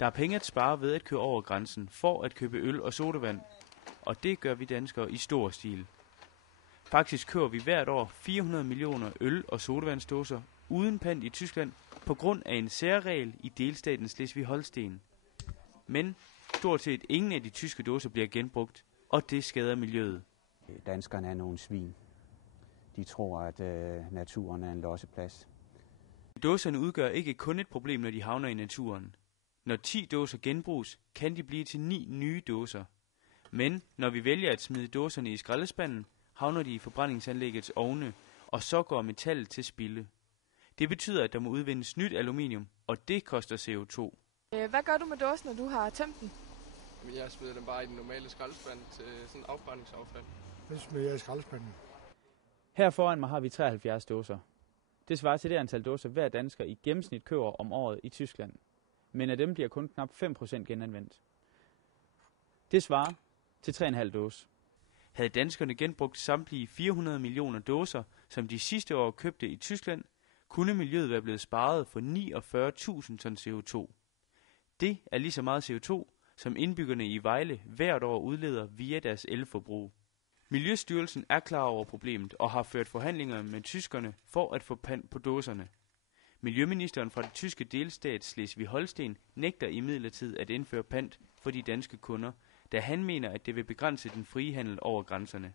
Der er penge at spare ved at køre over grænsen for at købe øl og sodavand, og det gør vi danskere i stor stil. Faktisk kører vi hvert år 400 millioner øl- og sodavandsdåser uden pant i Tyskland på grund af en særregel i delstaten Slesvig-Holsten. Men stort set ingen af de tyske dåser bliver genbrugt, og det skader miljøet. Danskerne er nogle svin. De tror, at naturen er en losseplads. Dåserne udgør ikke kun et problem, når de havner i naturen. Når 10 dåser genbruges, kan de blive til 9 nye dåser. Men når vi vælger at smide dåserne i skraldespanden, havner de i forbrændingsanlæggets ovne, og så går metallet til spilde. Det betyder, at der må udvindes nyt aluminium, og det koster CO2. Hvad gør du med dåsen, når du har tømt den? Jeg smider den bare i den normale skraldespand til sådan afbrændingsaffald. Det smider jeg i skraldespanden. Her foran mig har vi 73 dåser. Det svarer til det antal dåser, hver dansker i gennemsnit køber om året i Tyskland. Men af dem bliver kun knap 5% genanvendt. Det svarer til 3,5 dåse. Havde danskerne genbrugt samtlige 400 millioner dåser, som de sidste år købte i Tyskland, kunne miljøet være blevet sparet for 49.000 ton CO2. Det er lige så meget CO2, som indbyggerne i Vejle hvert år udleder via deres elforbrug. Miljøstyrelsen er klar over problemet og har ført forhandlinger med tyskerne for at få pant på dåserne. Miljøministeren fra det tyske delstat Slesvig-Holsten nægter imidlertid at indføre pant for de danske kunder, da han mener, at det vil begrænse den frie handel over grænserne.